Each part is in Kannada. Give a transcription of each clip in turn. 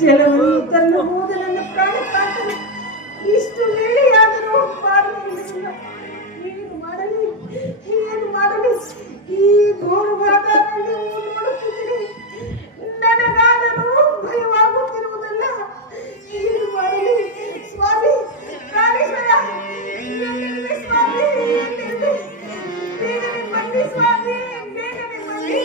ಜಲವನ್ನು ತಲ್ಲಬಹುದು ನನ್ನ ಪ್ರಾಣ ಕಾತನು ಇಷ್ಟು ವೇಳೆಯಾದರೂ ಪಾರಲಿಲ್ಲ. ಏನು ಮಾಡಲಿ ಏನು ಮಾಡಲಿ ಈ ಘೋರವಾದ ನೋಡುತ್ತಿದ್ದರೆ ನನಗಾದರೂ ಭಯವಾಗುತ್ತಿರುವುದಲ್ಲ. ಏನು ಮಾಡಲಿ ಸ್ವಾಮಿ ಪ್ರಾಣೇಶ್ವರ, ಸ್ವಾಮಿ ಬೇಗನೆ ಬನ್ನಿ ಸ್ವಾಮಿ, ಬೇಗನೆ ಬನ್ನಿ.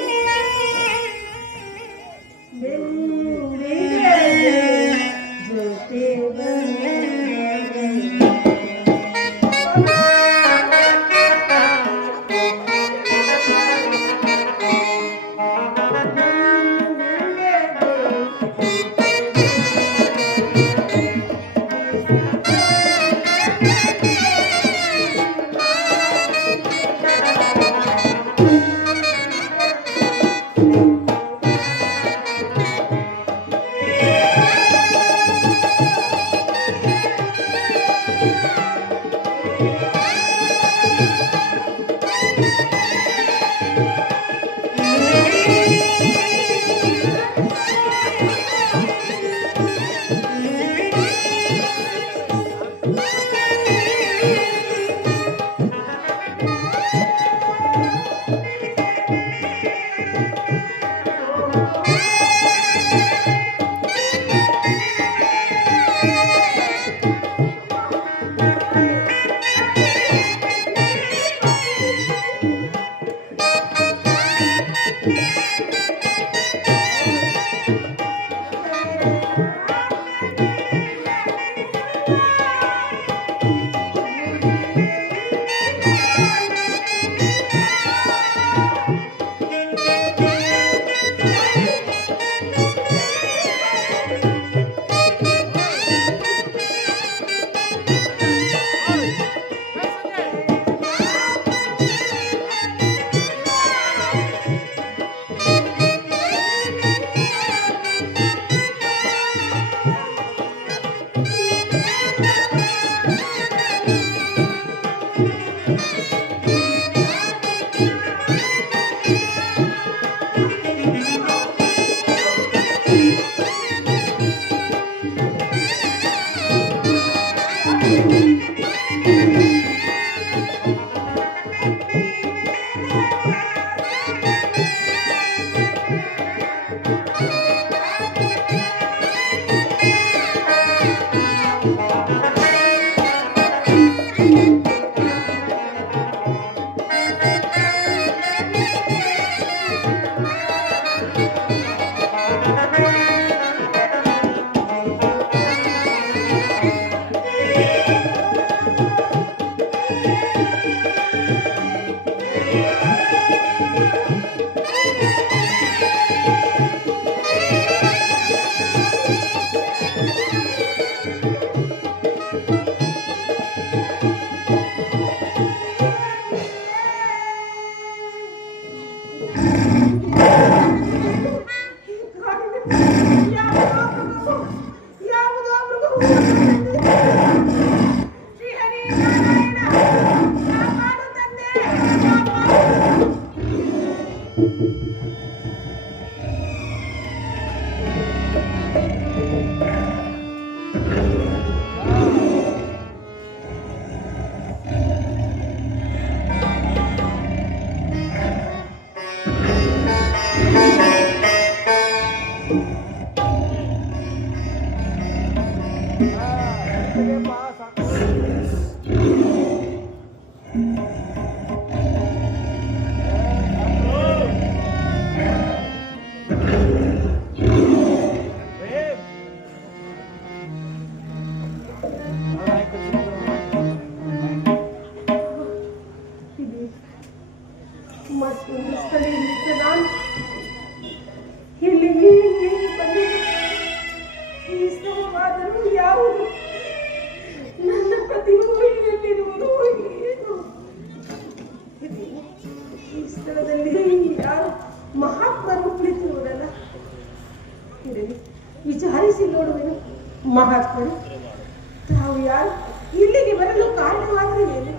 ಮಹಾತ್ಮರು ಕುಳಿತಿರುವುದಲ್ಲ, ವಿಚಾರಿಸಿ ನೋಡುವೆನು. ಮಹಾತ್ಮರು ತಾವು ಯಾರು, ಇಲ್ಲಿಗೆ ಬರಲು ಕಾರಣವಾದರೆ ಏನು?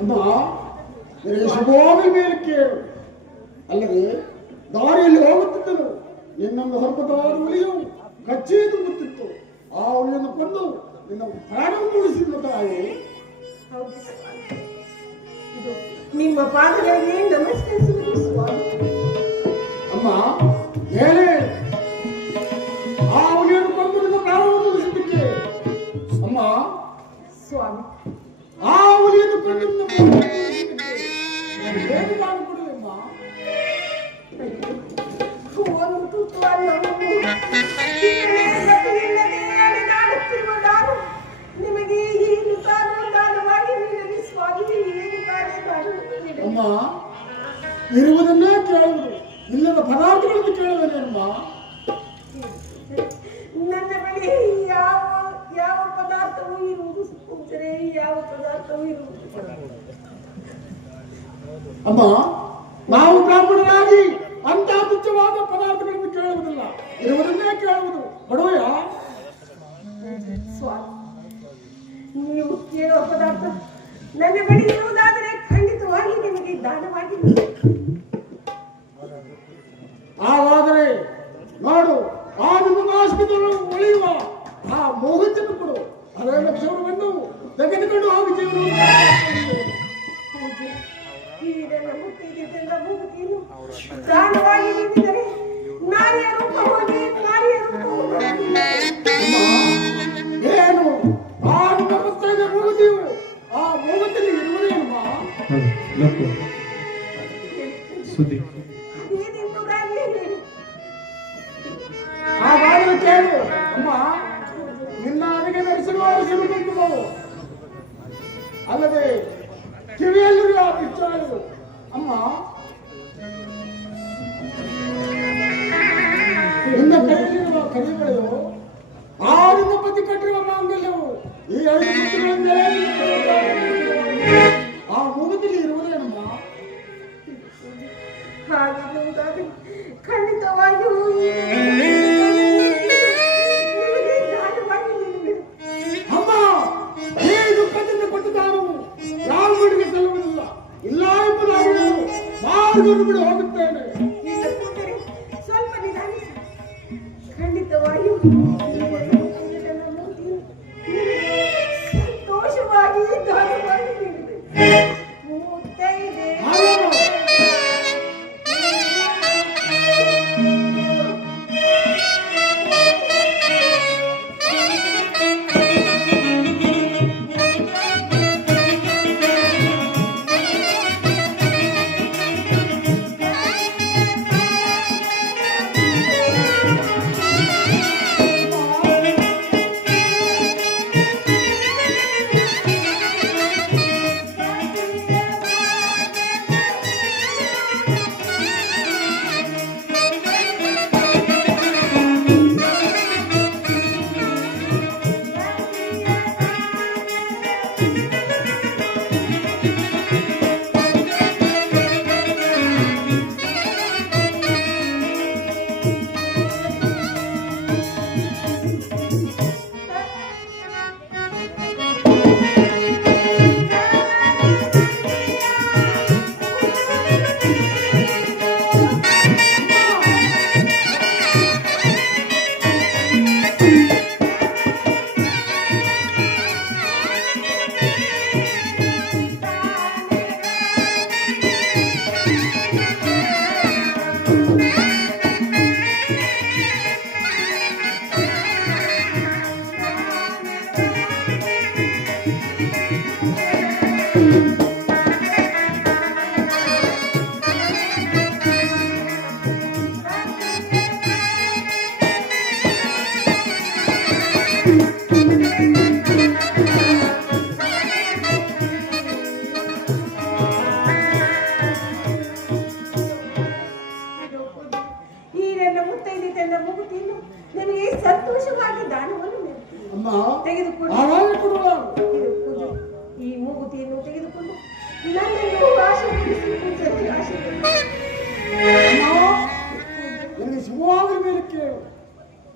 ಅಮ್ಮ, ಶುಭವಾಗಿ ಮೇಲೆ ಕೇಳು. ಅಲ್ಲದೆ ದಾರಿಯಲ್ಲಿ ಹೋಗುತ್ತಿದ್ದನು, ನಿನ್ನನ್ನು ಹೊರಪದವಾದ ಹುಲಿಯು ಕಚ್ಚಿ ತುಂಬುತ್ತಿತ್ತು. ಆ ಹುಲಿಯನ್ನು ಕೊಂದು ನಿನ್ನ ಪ್ರಾಣವನ್ನು ಉಳಿಸಿದ ತಾಯಿ. ಹೌದು ಸ್ವಾಮಿ. ಇದು ನಿಮ್ಮ ಪಾದಗಳಿಗೆ ನಮಸ್ಕರಿಸುವುದು ಸ್ವಾಮಿ. ಅಮ್ಮ ಹೇಳಿ, ಆ ಹುಲಿಯನ್ನು ಕೊಂದು ನಿನ್ನ ಪ್ರಾಣವನ್ನು ಉಳಿಸಿದ್ದಕ್ಕೆ ಅಮ್ಮ ಸ್ವಾಮಿ, ಆ ಹುಲಿಯನ್ನು ಕೊಂದು ನಿನ್ನ ಪ್ರಾಣವನ್ನು ಉಳಿಸಿದ್ದಕ್ಕೆ ಹೇಗೆ ನಾನು ಕೊಡುವೆಮ್ಮ? ಒಂದು ತುತ್ತು ಅನ್ನವನ್ನು ಇಲ್ಲದೆ ಅಲೆದಾಡುತ್ತಿರುವ ನಾನು ನಿಮಗೆ ಏನು ದಾನವಾಗಿ ನೀಡಲಿ ಸ್ವಾಮಿ? ಏನು ದಾನ ಅಮ್ಮ, ಇರುವುದನ್ನೇ ಕೇಳುವುದು, ಇಲ್ಲದ ಪದಾರ್ಥಗಳನ್ನು ಕೇಳುವುದೇನಮ್ಮ? ನನ್ನ ಬಳಿ ಯಾವ ಪದಾರ್ಥವೂ ಇರುವುದು ಪೂಜರೆ, ಯಾವ ಪದಾರ್ಥವೂ ಇರುವುದು. ಅಮ್ಮ, ನಾವು ಬ್ರಾಹ್ಮಣರಾಗಿ ಅಂತ ತುಚ್ಛವಾದ ಪದಾರ್ಥಗಳನ್ನು ಕೇಳುವುದಿಲ್ಲ, ಇರುವುದನ್ನೇ ಕೇಳುವುದು. ಬಡವಯ್ಯ ಸ್ವಾಮಿ, ನೀವು ಕೇಳುವ ಪದಾರ್ಥ ನನ್ನ ಬಳಿ ಇರುವುದಾದರೆ ಖಂಡಿತವಾಗಿ ನಿಮಗೆ ದಾನವಾಗಿ ಹಾಗಾದರೆ ನೋಡು, ಆ ನಿಮ್ಮ ಮಾಸ್ಕದಳು ಉಳಿಯುವ ಆ ಮೋಹವನ್ನು ಕೊಡು. ಅದೇ ಲಕ್ಷಣವನ್ನು ತೆಗೆದುಕೊಂಡು ಹೋಗಿ ಜೀವನ ಪೂಜೆ ಹೀರನ ಮುತ್ತಿಗೆಲ್ಲ ಮುಗುತ್ತಿನು ದಾನವಾಗಿ ನೀಡಿದರೆ ನಾರಿಯ ರೂಪ ಹೋಗಿ ನಾರಿಯ ರೂಪ ಹೋಗಿ. ಏನು ಆ ನಿಮ್ಮ ಮುತ್ತೈದೆ ಮೂಗುತಿಯು ಆ ಮೂಗುತಿಯಲ್ಲಿ ಇರುವುದೇನಮ್ಮ? ಸುದ್ದಿ ಅದೇನೆಂಬುದಾಗಿ ಹೇಳಿ. ಆ ಬಾಗಿಲು ಕೇಳು ಅಮ್ಮ. ನಿನ್ನ ಅಡಿಗೆ ನಡೆಸಿರುವ ಕುಂಕುಮವು ಅಲ್ಲದೆ ಕಿವಿಯಲ್ಲಿರುವ ಆ ಪಿಚ್ಚಾಳು ಅಮ್ಮ. ನಿನ್ನ ಕೈಯಲ್ಲಿರುವ ಕರಿಗಳು ಆ ನಿಮ್ಮ ಪತಿ ಕಟ್ಟಿರುವ ಮಾಂಗಲ್ಯವು ಈ 5 ಮುತ್ತುಗಳಿಂದ ಆ ಮೂಗದಲ್ಲಿ ಇರುವುದೇನಮ್ಮ? ಹಾಗಿರುವುದಾದರೆ ಖಂಡಿತವಾಗಿಯೂ ನಿಮಗೆ ದಾನವಾಗಿ ನೀಡುವೆನು. ಅಮ್ಮ, ಈ ದುಃಖದಿಂದ ಕೊಟ್ಟ ದಾನವು ಬ್ರಾಹ್ಮಣಿಗೆ ಸಲ್ಲುವುದಿಲ್ಲ. ಇಲ್ಲ ಎಂಬುದಾಗಿ ಮಾರ್ಗವನ್ನು ಬಿಡಿ ಹೋಗುತ್ತೇನೆ. ಈಗ ಕೂತರೆ ಸ್ವಲ್ಪ ನಿಧಾನಿಸಿ. ಖಂಡಿತವಾಗಿಯೂ ನನ್ನ ಮೂರ್ತಿಯು ನಿಮಗೆ ಸಂತೋಷವಾಗಿ ದಾನವಾಗಿ ನೀಡಿದೆ. ಮುತ್ತೈದೆ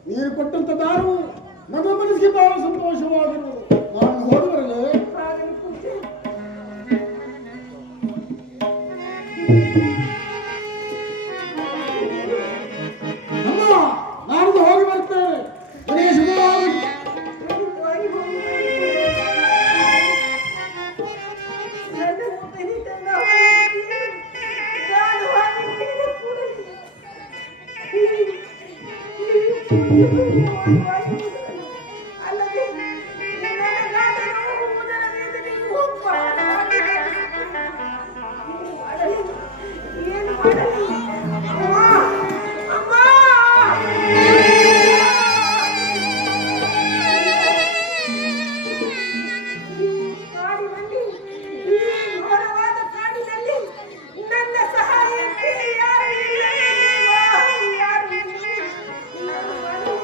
ನೀನು ಕೊಟ್ಟಂತ ದಾರು ನಮ್ಮ ಮನಸ್ಸಿಗೆ ಬಹಳ ಸಂತೋಷವಾಗಿರುವುದು. ನಾನು ಹೊರಬರಲೇ? ಅಮ್ಮ ಅಲ್ಲದೆ ನನಗಾದ ನೋವುವುದರ ವೇದನೆಯು ಬಹಳವಾಗಿದೆ. ಏನು ಮಾಡಲಿ ಅಮ್ಮ, ಅಮ್ಮ. ಕಾಡಿನಲ್ಲಿ, ಈ ಘೋರವಾದ ಕಾಡಿನಲ್ಲಿ ನನ್ನ ಸಹಾಯಕ್ಕೆ ಯಾರು ಇಲ್ಲ, ಯಾರು ಇಲ್ಲ. ನಾನು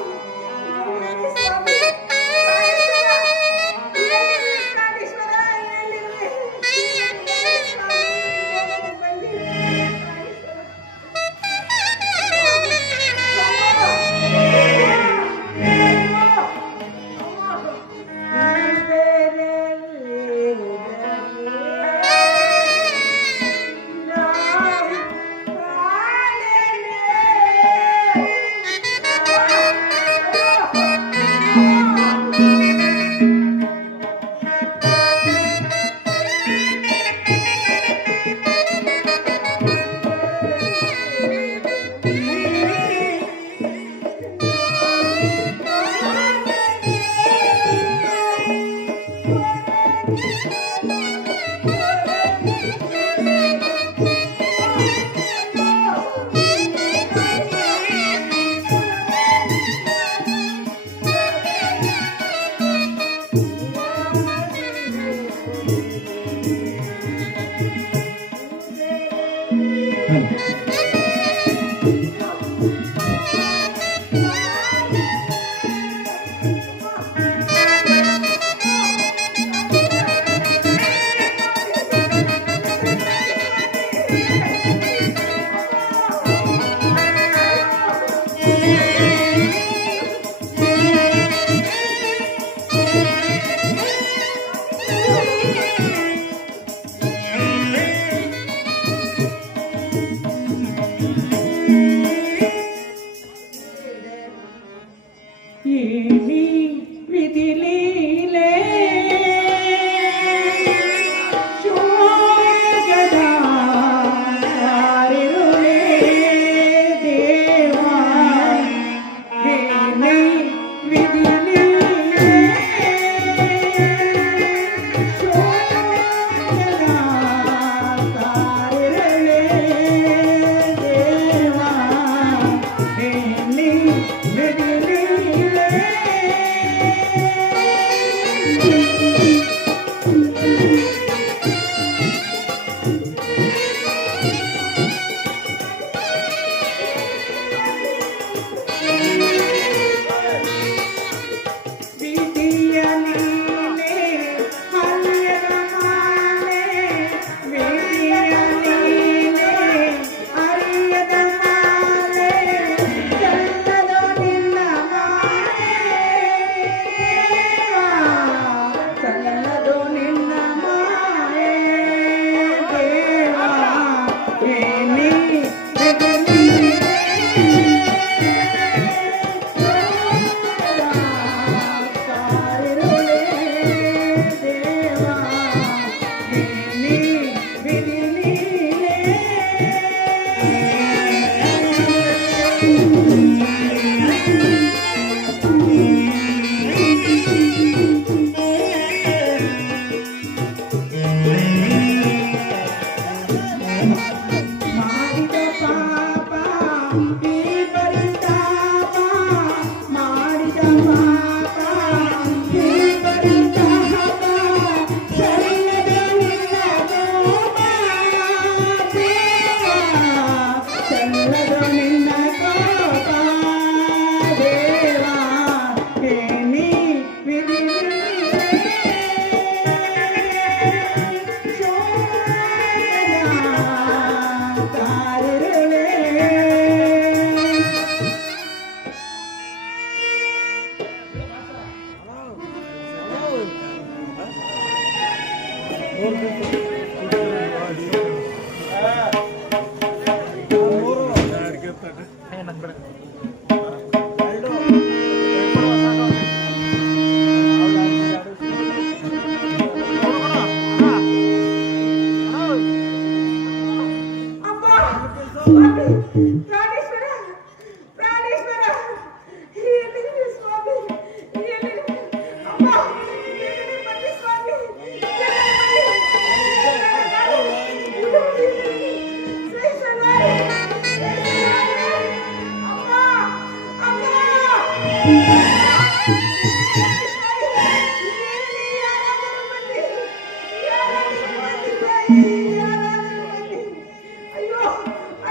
ಅಯ್ಯೋ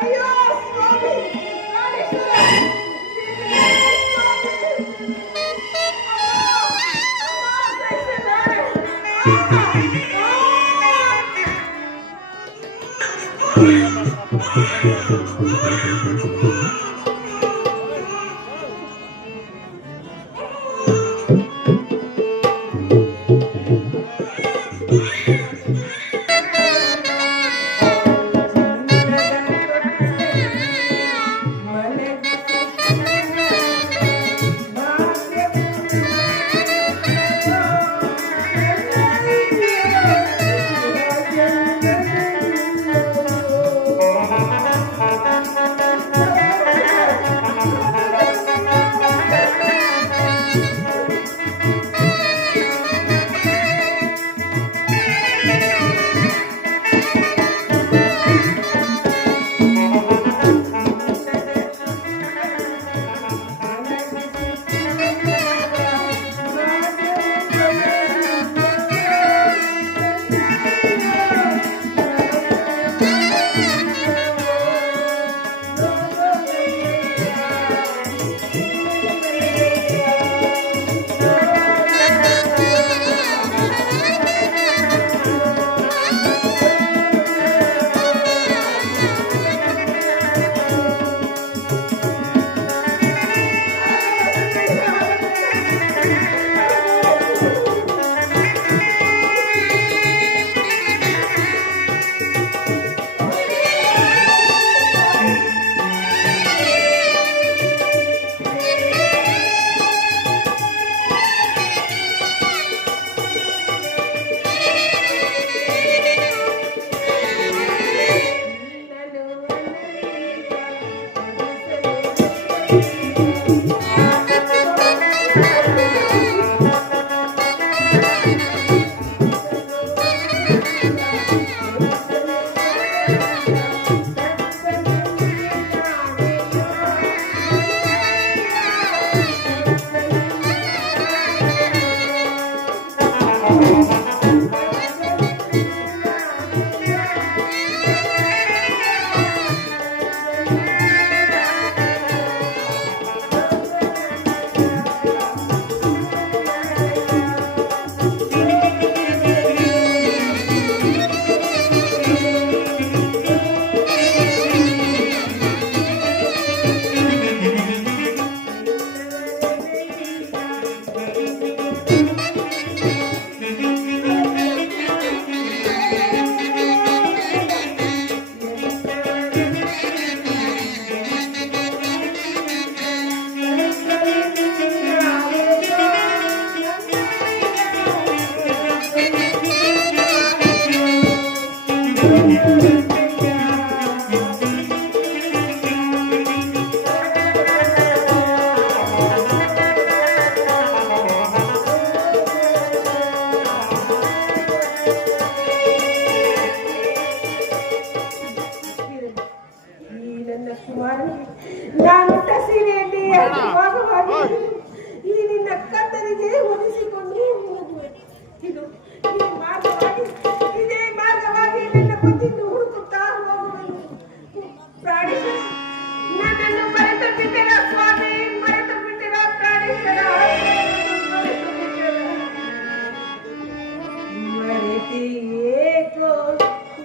ಅಯ್ಯೋ ಸ್ವಾಮಿ ಪ್ರಾಣೇಶ್ವರ ನಾನು ತಸೀನೆಯಲ್ಲಿ ಭಾಗವಾಗಿ ಈ ನಿನ್ನ ಕತ್ತರಿಗೆ ಹೊದಿಸಿಕೊಂಡು ಹೋಗುವೆ. ಇದು ಈ ಮಾರ್ಗವಾಗಿ ಇದೇ ಮಾರ್ಗವಾಗಿ ನನ್ನ ಪತಿಯನ್ನು ಹುಡುಕುತ್ತಾ ಹೋಗುವೆನು. ಪ್ರಾಣೇಶ್ವರ, ನನ್ನನ್ನು ಮರೆತು ಬಿಟ್ಟಿರ ಸ್ವಾಮಿ, ಮರೆತು ಬಿಟ್ಟಿರ ಪ್ರಾಣೇಶ್ವರ, ಮರೆತು ಬಿಟ್ಟಿರ. ಮರೆತಿ ಏಕೋ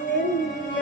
ನಿನ್ನ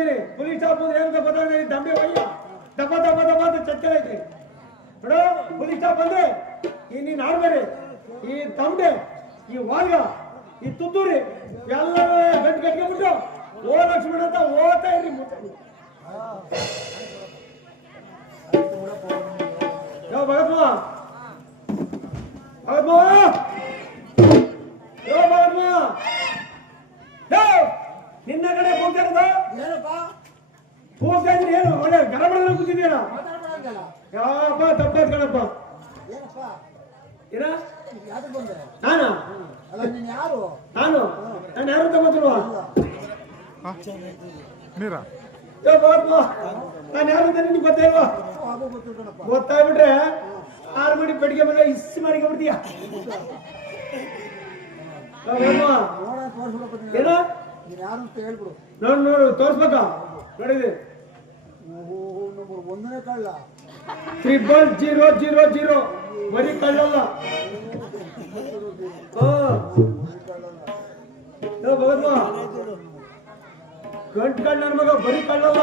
ಇದೀನಿ ಪೊಲೀಸ್ ಸ್ಟಾಪ್ ಏನು ಗೊತ್ತಾಗ ದಂಬೆ ಒಯ್ಯ ದಬ್ಬ ದಬ್ಬ ದಬ್ಬ ಅಂತ ಚಕ್ಕರ ಐತಿ ನೋಡು ಪೊಲೀಸ್ ಸ್ಟಾಪ್ ಅಂದ್ರೆ ಈ ನೀನ್ ಆಡ್ಬೇರೆ ಈ ತಂಬೆ ಈ ವಾಲ್ಗ ಈ ತುತ್ತೂರಿ ಎಲ್ಲ ಗಂಟು ಕಟ್ಕೊಂಡ್ಬಿಟ್ಟು ಓ ಲಕ್ಷ್ಮಣ ಅಂತ ಓದ್ತಾ ಇರಿ ಯಾವ ಭಗತ್ಮ ಭಗತ್ಮ ಯಾವ ಭಗತ್ಮ ನಿನ್ನ ಕಡೆ ಹೋಗ್ತಾ ಇರೋದು ಹೋಗ್ತಾ ಇದ್ದೀನಿ ಏನು ಒಳ್ಳೆ ಗರಬಡ ಕೂತಿದ್ದೀರ ಯಾವಪ್ಪ ತಪ್ಪಾಯ್ತು ಕಣಪ್ಪ ಏನ ನಾನು ನಾನು ಯಾರು ತಗೋತಿಲ್ವಾ ನಾನು ಯಾರು ಅಂತ ನಿನ್ಗೆ ಗೊತ್ತೇ ಇಲ್ವಾ ಗೊತ್ತಾಗ್ಬಿಟ್ರೆ 6 ಮಣಿ ಬೆಳಿಗ್ಗೆ ಬಂದ್ರೆ ಇಷ್ಟು ಮಾಡಿಕೊಂಡ್ಬಿಡ್ತೀಯ ಏನ ನೋಡು ನೋಡು ತೋರ್ಸ್ಬೇಕ ನೋಡಿದ್ರಿ 0000 ಬರೀ ಕಳ್ಳಲ್ಲ ಗಂಟು ಕಳ್ಳ ನನ್ನ ಮಗ ಬರೀ ಕಳ್ಳಲ್ಲ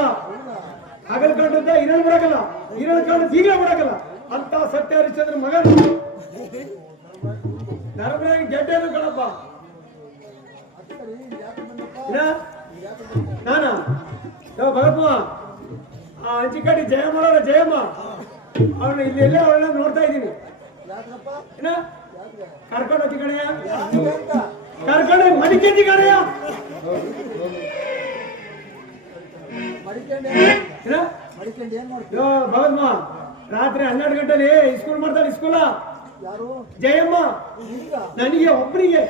ಹಗಲ್ ಕಂಡು ಅಂತ ಇನ್ನೊಂದು ಬರಕಲ್ಲ ಇನ್ನೊಂದು ಕಂಡು ಈಗಲೇ ಬರಕಲ್ಲ ಅಂತ ಸತ್ಯ ಹರಿಶ್ಚಂದ್ರ ಮಗ ನರಮನಾಗಿ ಗೆಡ್ಡೆನು ಕಣಪ್ಪ ನಾನ ಯಾವ ಭಗತ್ಮ ಆ ಅಂಚಿಕಟ್ಟಿ ಜಯಮ್ಮ ಜಯಮ್ಮ ಅವಳು ಇಲ್ಲಿ ಎಲ್ಲೇ ಅವಳನ್ನ ನೋಡ್ತಾ ಇದ್ದೀನಿ ಏನ ಕರ್ಕೊಂಡು ಹೋಗಿ ಕಡೆಯ ಕರ್ಕೊಂಡು ಮಡಿಕೆಂದಿ ಕಡೆಯ ಭಗತ್ಮ ರಾತ್ರಿ 12 ಗಂಟೆಲಿ ಸ್ಕೂಲ್ ಮಾಡ್ತಾಳೆ ಸ್ಕೂಲ ಜಯಮ್ಮ ನನಗೆ ಒಬ್ಬರಿಗೆ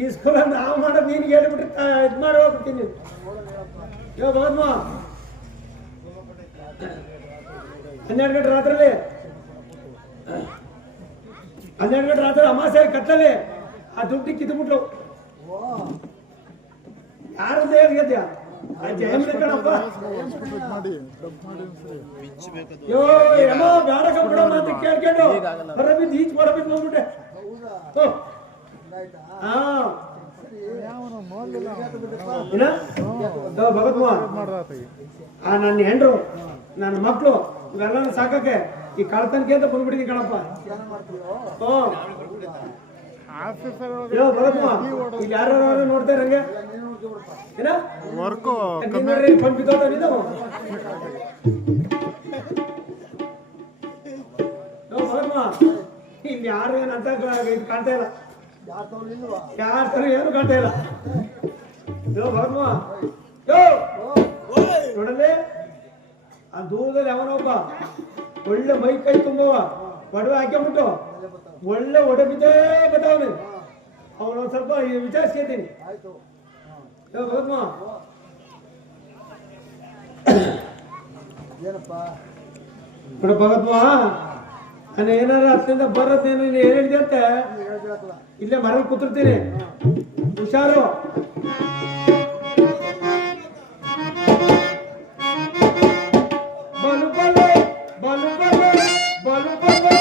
ಈ ಸ್ಕೂಲ್ ನಾವು ಮಾಡೋದು ನೀನಿಗೆ ಹೇಳ್ಬಿಟ್ಟು ಇದು ಮಾಡಿ ಹೋಗ್ಬಿಡ್ತೀನಿ ಭಗತ್ಮ 12 ಗಂಟೆ ರಾತ್ರಿ 12 ಗಂಟೆ ರಾತ್ರಿ ಅಮಾಸೆ ಕತ್ತಲೆ ಆ ದುಡ್ಡು ಕಿತ್ಬಿಟ್ಲು ಯಾರಂತ ಹೇಳಿದ್ಯ ಆ ಜಯಮ್ಮ ಕಣಪ್ಪ ಯೋ ಏನೋ ಬೇಡ ಕಪ್ಪಿಡಮ್ಮ ಅಂತ ಕೇಳ್ಕೊಂಡು ಹೊರಬಿದ್ದು ಈಚ್ ಹೊರಬಿದ್ದು ಹೋಗ್ಬಿಟ್ಟೆ ಭಗತ್ಮ ನನ್ನ ಹೆಂಡ್ರು ನನ್ನ ಮಕ್ಕಳು ಇವೆಲ್ಲ ಸಾಕಕ್ಕೆ ಈ ಕಳ್ತನಕ್ಕೆ ಅಂತ ಬಂದ್ಬಿಟ್ಟಿದ್ದೀನಿ ಕಣಪ್ಪ ಭಗತ್ಮ ಇಲ್ಲಿ ಯಾರು ನೋಡ್ತಾ ಇರಂಗೆ ಏನ ಫೋನ್ ಬಿದ್ದೋತ ನೀನು ಭಗತ್ಮ ಇಲ್ಲಿ ಯಾರು ಏನಂತ ಇದು ಕಾಣ್ತಾ ಇಲ್ಲ ಯಾರ ತರ ಏನು ಕಾಣ್ತಾ ಇಲ್ಲ ಭಗತ್ಮ ನೋಡಲಿ ಆ ದೂರದಲ್ಲಿ ಅವನೊಬ್ಬ ಒಳ್ಳೆ ಮೈ ಕೈ ತುಂಬವ ಒಡವೆ ಹಾಕ್ಬಿಟ್ಟು ಒಳ್ಳೆ ಒಡೆ ಬಿದ್ದೇ ಬತ್ತವನು ಅವನೊಂದ್ ಸ್ವಲ್ಪ ವಿಚಾರಿಸ್ತೀನಿ ಭಗತ್ಮ ನೋಡ ಭಗತ್ಮ ನಾನು ಏನಾರ ಹತ್ತಿಂದ ಬರೋದೇನು ನೀನು ಏನ್ ಹೇಳಿದೆ ಅಂತ ಇಲ್ಲೇ ಮರಲ್ ಕೂತಿರ್ತೀನಿ ಹುಷಾರು ಬಲು ಬಲು ಬಲು ಬಲು ಬಲು ಬಲು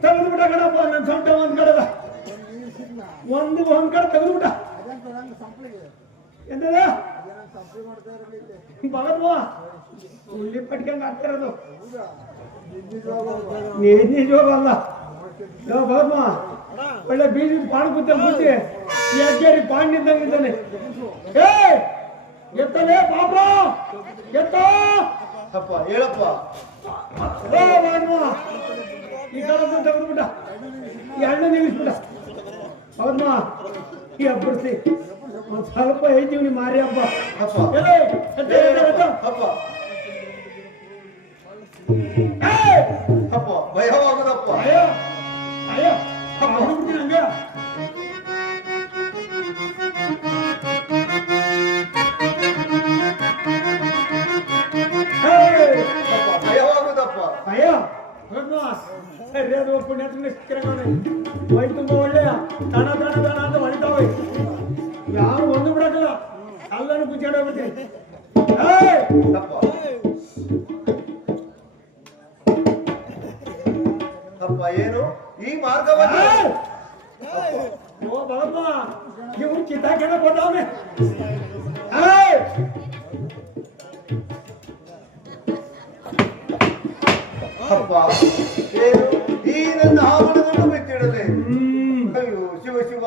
ತೆಗೆದು ಬಿಟ್ಟ ಕಣಪ್ಪ, ನನ್ನ ಸೊಂಟ ಒಂದ್ ಕಡೆದ ಒಂದ್ ಕಡೆ ತೆಗೆದು ಬಿಟ್ಟ. ಎಂತದ ಬಾಗಲ್ವಾ ಉಳ್ಳಿ ಪಟ್ಕಂಗ್ ಆಗ್ತಿರೋದು ನಿಜವಾಗ ಅಲ್ಲ. ಬಾಗಲ್ಮ ಒಳ್ಳೆ ಬೀಜದ ಪಾಣ್ ಕೂತ ಕೂತಿ ಯಾಕೇರಿ ಪಾಣ್ ನಿಂತಂಗಿದ್ದಾನೆ. ಏ ಎತ್ತಲೇ ಪಾಪ ಎತ್ತ ಹೇಳಪ್ಪ. ಈ ಕಡೆ ತೆಗೆದು ಬಿಟ್ಟ, ಈ ಹಣ್ಣು ನಿಲ್ಲಿಸ್ಬಿಟ್ಟ. ಹೌದಮ್ಮ ಈ ಹಬ್ಬರ್ಸಿ ಒಂದ್ ಸ್ವಲ್ಪ ಹೇಳ್ತೀವಿ ಮಾರಿ ಹಬ್ಬ. ಭಯವಾಗುದಪ್ಪ. ಅಯ್ಯೋ ಅಯ್ಯೋ ಬಿಡ್ತೀನಿ ಹಂಗ. ಭಯವಾಗುದಪ್ಪ. ಅಯ್ಯೋ ಸರಿಯಾದ ಪುಣ್ಯಾತ್ಮನೆ ಸಿಕ್ಕಿರವನೆ ಮೈ ತುಂಬ ಒಳ್ಳೆಯ ದಣ ದಣ ದಣ ಅಂತ ಹೊಳಿತಾವೆ. ಯಾರು ಒಂದು ಬಿಡಕ್ಕಲ್ಲ, ಅಲ್ಲನ್ನು ಕುಚ್ಚಾಡೋಗ್ಬಿಡ್ತೀನಿ. ಅಪ್ಪ ಏನು ಈ ಮಾರ್ಗವನ್ನು ಓ ಬಾಬಾ ಇವ್ರು ಕಿತ್ತಾಕೆನ ಕೊಟ್ಟವನೆ. ಅಪ್ಪ ಏನು ಈ ನನ್ನ ಆವರಣವನ್ನು ಬಿಟ್ಟಿಡದೆ. ಅಯ್ಯೋ ಶಿವ ಶಿವ.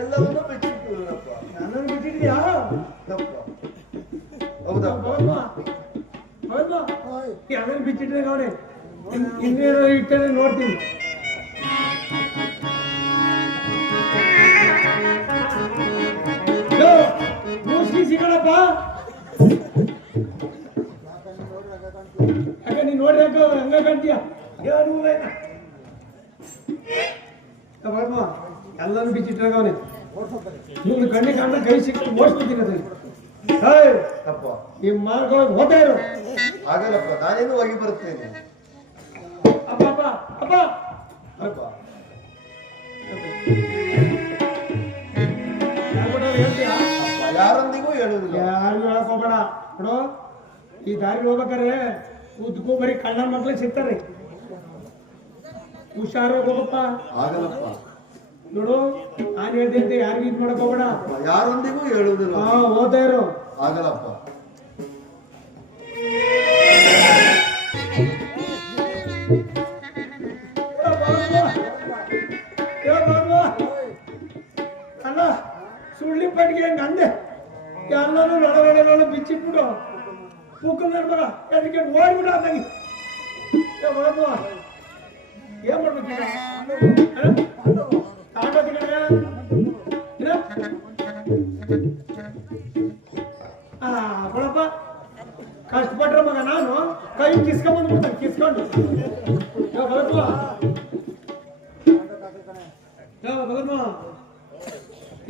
ಎಲ್ಲವನ್ನೂ ಬಿಟ್ಟಿದ್ದೀನಪ್ಪ. ನನ್ನನ್ನು ಬಿಟ್ಟಿದ್ಯಾ? ಹೌದಪ್ಪ. ಅದನ್ನು ಬಿಟ್ಟಿದ್ರೆ ನೋಡಿ ಇನ್ನೇನೋ ಇಟ್ಟರೆ ನೋಡ್ತೀನಿ. ಮೂಸಿ ಸಿಗೋಣಪ್ಪ. ಯಾಕೆ ನೀನ್ ನೋಡ್ರಿ ಹಂಗ ಕಾಣ್ತೀಯ? ಏನು ಎಲ್ಲಾನು ಬಿಚ್ಚಿಟ್ಟಾಗವನೆ ಮುಂದೆ ಕಣ್ಣಿ ಕಾಣ ಕೈ ಸಿಕ್ಕಿ ಓಡಿಸ್ಬಿಡ್ತೀನಿ ಅದು ಅಪ್ಪ ಈ ಮಾರ್ಗ ಹೋಗ್ತಾ ಇರು ಆಗಲ್ಲಪ್ಪ ನಾನೇನು ಹೋಗಿ ಬರುತ್ತೇನೆ ಅಪ್ಪ ಅಪ್ಪ ಅಪ್ಪ ಅಪ್ಪ ಹೇಳ್ತೀಯಾ ಅಪ್ಪ ಯಾರೊಂದಿಗೂ ಹೇಳುವುದಿಲ್ಲ ಯಾರು ಹೇಳಕ್ ಹೋಗ್ಬೇಡ ನೋಡು ಈ ದಾರಿ ಹೋಗ್ಬೇಕಾರೆ ಉದ್ಕೋ ಬರೀ ಕಣ್ಣ ಮಕ್ಳು ಸಿಗ್ತಾರೆ ಹುಷಾರಾಗಿ ಹೋಗಪ್ಪ ಆಗಲ್ಲಪ್ಪ ನೋಡು ನಾನು ಹೇಳ್ದಂತೆ ಯಾರಿಗೂ ಇದು ಮಾಡಕ್ ಹೋಗ್ಬೇಡ ಯಾರೊಂದಿಗೂ ಹೇಳುವುದಿಲ್ಲ ಹಾ ಹೋಗ್ತಾ ಇರು ಆಗಲ್ಲಪ್ಪ ಅಲ್ಲ ಸುಳ್ಳಿ ಪಟ್ಟಿಗೆ ಹೆಂಗ ಅಂದೆ ಎಲ್ಲರೂ ನಡಗಡೆ ಬಿಚ್ಚಿಟ್ಬಿಡು ಪೂಕಲ್ ನಡ್ಬಾರ ಅದಕ್ಕೆ ಓಡ್ಬಿಡ ಅದಾಗಿ ಏನ್ ಮಾಡ್ಬೇಕು ಕೊಡಪ್ಪ ಕಷ್ಟಪಟ್ರೆ ಮಗ ನಾನು ಕೈ ಕಿಸ್ಕೊಂಡ್ಬಂದ್ಬಿಡ್ತಾನೆ ಕಿಸ್ಕೊಂಡು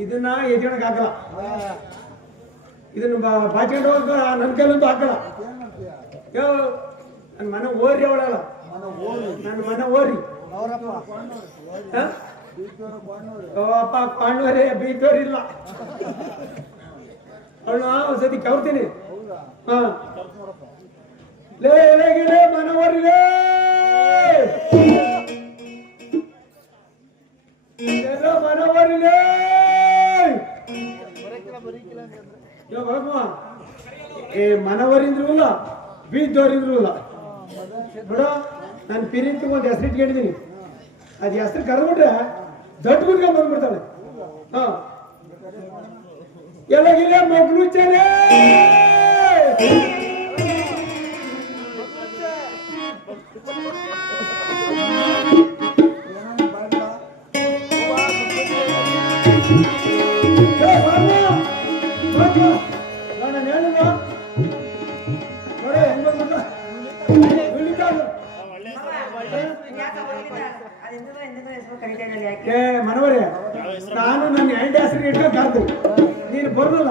ಇದನ್ನ ಎಜ್ಜಣಕ್ ಹಾಕಲ್ಲ ಇದನ್ನ ಬಾಚ್ಕೊಂಡು ಹೋಗ ನನ್ನ ಕೈಲಂತೂ ಹಾಕಲ್ಲ ನನ್ನ ಮನೆ ಓರಿ ಅವಳಲ್ಲ ನನ್ನ ಮನೆ ಓರಿ ಅಪ್ಪ ಪಾಂಡವರೇ ಬೀದೋರಿಲ್ಲ ಅವಳು ಒಂದ್ಸತಿ ಕವ್ತೀನಿ ಹಾ ಲೇ ಗಿಲೇ ಮನವರಿಲೇ ಮನವರಿಲೇ ಏ ಮನವರಿಂದ್ರು ಇಲ್ಲ ಬೀದೋರಿಂದ್ರು ಇಲ್ಲ ನೋಡ ನಾನು ಪಿರಿಂತ ಒಂದು ಹೆಸರು ಇಟ್ಕೊಂಡಿದ್ದೀನಿ ಅದು ಹೆಸರು ಕರೆದ್ಬಿಟ್ರೆ ದೊಡ್ಡ ಗುಡ್ಕೊಂಡ್ ಬಂದ್ಬಿಡ್ತಾಳೆ ಹಾ ಎಲ್ಲಗಿಲ್ಲ ಮಗ್ಳು ಚಲೇ ಮನವರೇ ನಾನು ನನ್ನ ಎರಡು ಹೆಸರು ಇಟ್ಕೊಂಡು ಕರೆದು ನೀನು ಬರೋಲ್ಲ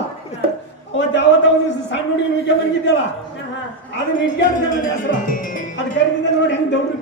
ಅವತ್ತು ಯಾವತ್ತ ಒಂದು ದಿವಸ ಸಣ್ಣ ಹುಡುಗಿ ನಿಜ ಬಂದಿದ್ದಲ್ಲ ಅದು ನಿಜ ನನ್ನ ಹೆಸರು ಅದು ಕರೆದಿದ್ದ ನೋಡಿ ಹೆಂಗ್ ದೊಡ್ಡ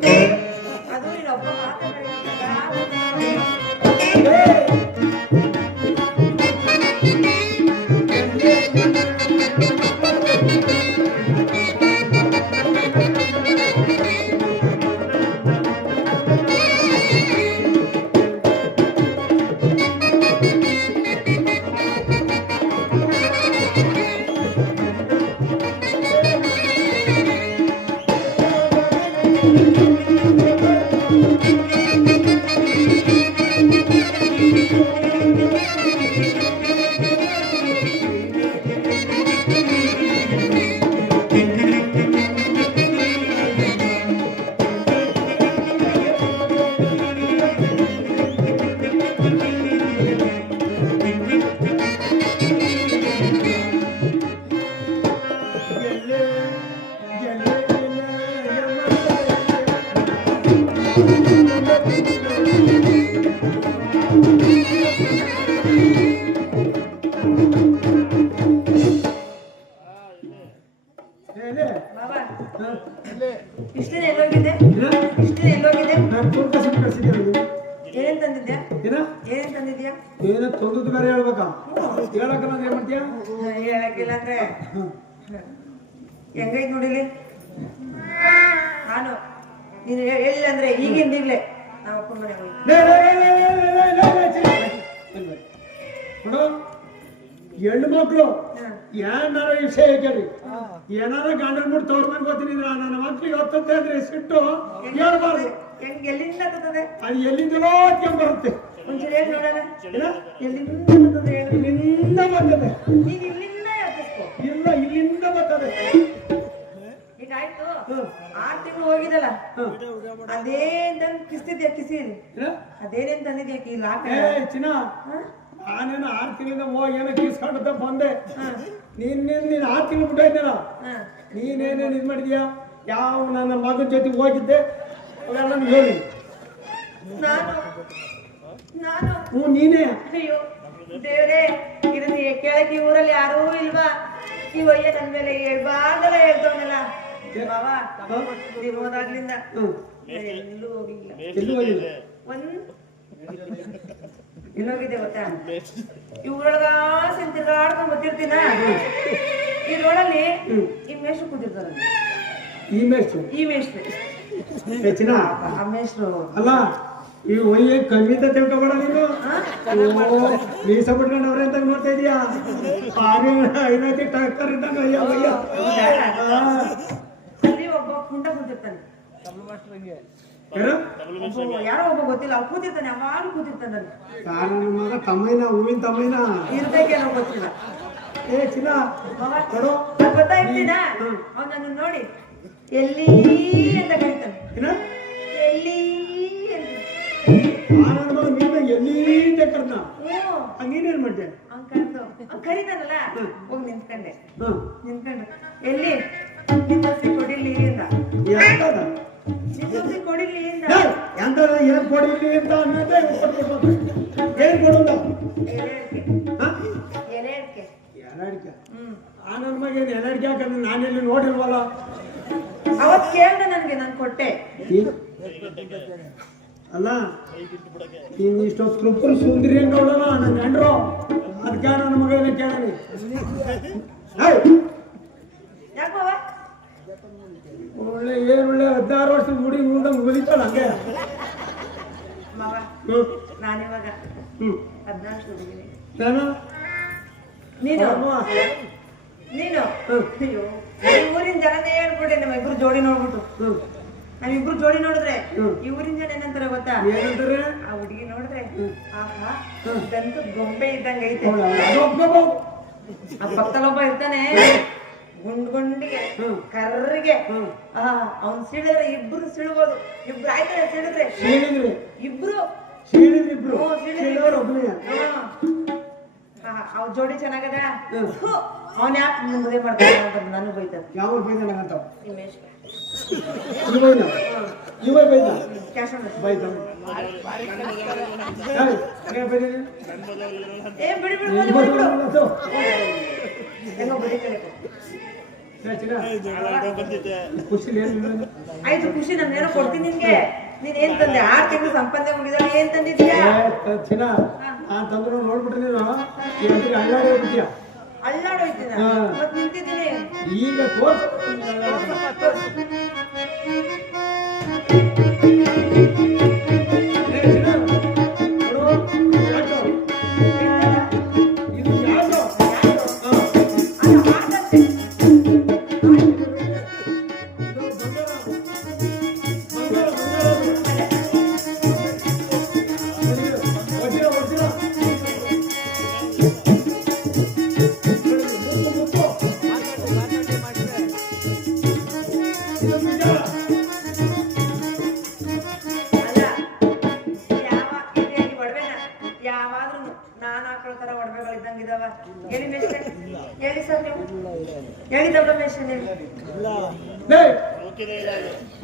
ಇಷ್ಟೇ ಎಲ್ಲೋಗಿದೆ ನಾನು ತೋರ್ಕ ಸಿಟ್ಟು ಕಳ್ಸಿದ್ದೆ ಏನೇನ್ ತಂದಿದ್ಯಾ ಏನ ಏನೇನ್ ತಂದಿದ್ಯಾ ಏನ ತೊಂದದ್ದು ಬೇರೆ ಹೇಳ್ಬೇಕಾ ಹೇಳಕ್ಕ ನಾನು ಏನ್ ಮಾಡ್ತೀಯ ಹೇಳಕ್ಕಿಲ್ಲ ಅಂದ್ರೆ ಹೆಂಗೈತ್ ನೋಡಿಲಿ ನಾನು ನೀನು ಹೇಳಿಲ್ಲ ಅಂದ್ರೆ ಈಗಿಂದೀಗ್ಲೇ ನಾವು ಅಪ್ಪನ ಮನೆಗೆ ಹೋಗಿ ನೋಡು ಹೆಣ್ಣು ಮಕ್ಳು ಏನಾರ ವಿಷಯ ಕೇಳಿ ಏನಾರ ಗಂಡನ್ ಬಿಟ್ಟು ತವ್ರ ಮನೆಗೆ ಹೋಗ್ತೀನಿ ನನ್ನ ಮಕ್ಳಿಗೆ ಹೊತ್ತಂತೆ ಅಂದ್ರೆ ಸಿಟ್ಟು ಹೇಳ್ಬಾರ್ದು ಹೆಂಗ್ ಎಲ್ಲಿಂದ ಬರ್ತದೆ ಅದು ಎಲ್ಲಿಂದಲೋ ಕೆಂಪ್ ಬರುತ್ತೆ ಒಂಚೂರು ಹೇಳಿ ನೋಡೋಣ ಏನ ಎಲ್ಲಿಂದ ಬರ್ತದೆ ಹೇಳಿ ಇಲ್ಲಿಂದ ಬಂದದೆ ಈಗ ಇಲ್ಲಿಂದ ಯೋಚಿಸ್ಕೊ ಇಲ್ಲ ಇಲ್ಲಿಂದ ಬರ್ತದೆ ಈಗ ಆಯ್ತು 6 ತಿಂಗಳು ಹೋಗಿದಲ್ಲ ಅದೇನ್ ಕಿಸ್ತಿದ್ಯಾ ಕಿಸಿಲಿ ಅದೇನೇನ್ ತಂದಿದ್ಯಾ ಈ ಲಾಕ್ ಚಿನ್ನ ನಾನೇನು 6 ತಿಂಗಳಿಂದ ಹೋಗಿ ಏನೋ ಕಿಸ್ಕೊಂಡ ಬಂದೆ ನೀನ್ 6 ತಿಂಗಳು ಬಿಟ್ಟಿದ್ದಲ್ಲ ನೀನೇನೇನು ಇದು ಮಾಡಿದ್ಯಾ ಯಾವ ನನ್ನ ಮಗನ ಜೊತೆ ಹೋಗಿದ್ದೆ ಅವೆಲ್ಲ ಹೇಳಿ. ನಾನು ನಾನು ಹ್ಞೂ ನೀನೇ. ಅಯ್ಯೋ ದೇವ್ರೇ, ಇದನ್ನ ಕೇಳಕ್ಕೆ ಈ ಊರಲ್ಲಿ ಯಾರೂ ಇಲ್ವಾ? ಈ ಒಯ್ಯ ನನ್ ಮೇಲೆ ಹೇಳ್ಬಾರ್ದಲ್ಲ ಹೇಳ್ತವನಲ್ಲ ಬಾವ. ನೀನು ಹೋದಾಗ್ಲಿಂದ ಎಲ್ಲೂ ಹೋಗಿಲ್ಲ. ಎಲ್ಲೂ ಹೋಗಿಲ್ಲ. ಎಲ್ಲೋಗಿದೆ ಗೊತ್ತಾ? ಈ ಊರೊಳಗ ತಿರ್ಗಾಡ್ಕೊಂಡ್ ಬರ್ತಿರ್ತೀನ. ಈ ರೋಡಲ್ಲಿ ಈ ಮೇಷ್ಟ್ರು ಕೂತಿರ್ತಾರ. ಈ ಮೇಷ್ಟ್ರು ಚಿನ್ನ ಆ ಮೇಷ್ಟ್ರು ಅಲ್ಲ, ಈ ಒಯ್ಯ ಕಮ್ಮಿತ ತಿಳ್ಕೊಬೇಡ ನೀನು. ಮೀಸ ಬಿಟ್ಕೊಂಡವ್ರೆ ಅಂತ ನೋಡ್ತಾ ಇದೀಯಾ? ಐನೂತಿ ಟಕ್ಕರ್ ಇದ್ದಂಗ ಅಯ್ಯ ಅಯ್ಯ. ಅಲ್ಲಿ ಒಬ್ಬ ಕುಂಟ ಕೂತಿರ್ತಾನೆ. ಯಾರೋ ಒಬ್ಬ ಗೊತ್ತಿಲ್ಲ, ಅವ್ರು ಕೂತಿರ್ತಾನೆ, ಅವಾಗ ಕೂತಿರ್ತಾನೆ. ನನ್ನ ಮಗ ತಮ್ಮಯ್ಯನ, ಹೂವಿನ ತಮ್ಮಯ್ಯನ ಇರ್ಬೇಕೇನೋ ಗೊತ್ತಿಲ್ಲ. ಏ ಚಿನ್ನ ಕೊಡು. ಗೊತ್ತಾಯ್ತೀನ? ಅವ್ನು ನನ್ನ ನೋಡಿ ಎಲ್ಲಿ ಅಂತ ಕರೀತಾನೆ. ಎಲ್ಲಿ ಅಂತ. ನನ್ನ ಮಗ ನಿನ್ನ ಎಲ್ಲಿ ಅಂತ ಕರ್ತ. ನೀನೇನ್ ಮಾಡ್ದೆ? ಅವ್ನ್ ಕರೆದು ಅವ್ನ್ ಕರೀತಾನಲ್ಲ, ಹೋಗಿ ನಿಂತ್ಕೊಂಡೆ. ಎಲ್ಲಿ ನಿಂದಸಿ ಕೊಡಿಲಿ ಅಂತ. ನಿಂದಸಿ ಕೊಡಿಲಿ ಅಂತ. ಎಂತ ಏನ್ ಕೊಡಿಲಿ ಅಂತ ಅನ್ನೋದೇ ಏನ್ ಕೊಡೋದ? ಎಲೆ ಅಡಿಕೆ. ಆ ನನ್ನ ಮಗ ಏನ್ ಎಲೆ ಅಡಿಕೆ ಹಾಕಂದ್ರೆ ನಾನೆಲ್ಲಿ ನೋಡಿಲ್ವಲ್ಲ. ಅವತ್ ಕೇಳ್ದೆ ನನ್ಗೆ, ನಾನು ಕೊಟ್ಟೆ. ಅಲ್ಲ ನೀನ್ ಇಷ್ಟೊತ್ತು ಕೃಪರು ಸುಂದರಿ ಅಂತ ನೋಡೋಣ ನನ್ನ ಹೆಂಡ್ರು. ಅದಕ್ಕೆ ನನ್ನ ಮಗ ಎಲ್ಲ ಕೇಳಿ ಯಾಕೋ ಒಳ್ಳೆ ಏನ್ ಒಳ್ಳೆ 16 ವರ್ಷದ ಹುಡುಗಿ ಮುಂದಂಗೆ ಬಲಿತಾಳ ಹಂಗೆ. ಮಾವ, ನಾನಿವಾಗ 14 ಹುಡುಗಿನಿ. ನಾನು ನೀನು ನೀನು ಅಯ್ಯೋ, ಈ ಊರಿನ ಜನನೇ ಹೇಳ್ಬಿಡಿ ನಮ್ಮಿಬ್ರು ಜೋಡಿ ನೋಡ್ಬಿಟ್ಟು. ನಾವಿಬ್ರು ಜೋಡಿ ನೋಡಿದ್ರೆ ಈ ಊರಿನ ಜನ ಏನಂತಾರೆ ಗೊತ್ತಾ? ಏನಂತಾರೆ? ಆ ಹುಡುಗಿ ನೋಡಿದ್ರೆ ಆಹಾ ಗಂಟು ಗೊಂಬೆ ಇದ್ದಂಗ ಐತೆ. ಆ ಪಕ್ಕದಲ್ಲೊಬ್ಬ ಇರ್ತಾನೆ ಗುಂಡಿಗೆ ಕರ್ರಿಗೆ. ಅವ್ನ್ ಸಿಡಿದ್ರೆ ಇಬ್ರು ಸಿಳ್ಬೋದು. ಇಬ್ರು ಆಯ್ತಾರೆ ಸಿಡಿದ್ರೆ ಇಬ್ರು ಅವ್ ಜೋಡಿ ಚೆನ್ನಾಗದ. ಅವನ್ ಯಾಕೆ ಮದುವೆ ಮಾಡ್ತಾನೆ ಅಂತ ನಾನು ಬೈತಾನೆ. ಯಾವ ಬೈದಾನಂತ ಹಿಮೇಶ್ ಇವ ಬೈದ ಕ್ಯಾಶ್ ಆನ್ ಬೈದ ಏ ಬಿಡಿ ಬಿಡು ಹೆಂಗೋ ಬಡಿ ಕಡೆ ಖುಷಿ ಆಯ್ತು. ಖುಷಿ ನಾನು ಏನೋ ಕೊಡ್ತೀನಿ ನಿನ್ಗೆ. ನೀನ್ ಏನ್ ತಂದೆ? 6 ತಿಂಗಳು ಸಂಪಾದನೆ ಮುಗಿದಾಳೆ, ಏನ್ ತಂದಿದ್ಯಾ? ಚಿನ್ನ ತಂದ್ರು ನೋಡ್ಬಿಟ್ರೆ ನೀನು ಅಳ್ಳಾಡಿ ಹೋಗ್ಬಿಟ್ಟಿಯ. ಅಳ್ಳಾಡೋಯ್ತೀನ ಮತ್ ನಿಂತಿದ್ದೀನಿ ಈಗ ತೋರ್ಸ.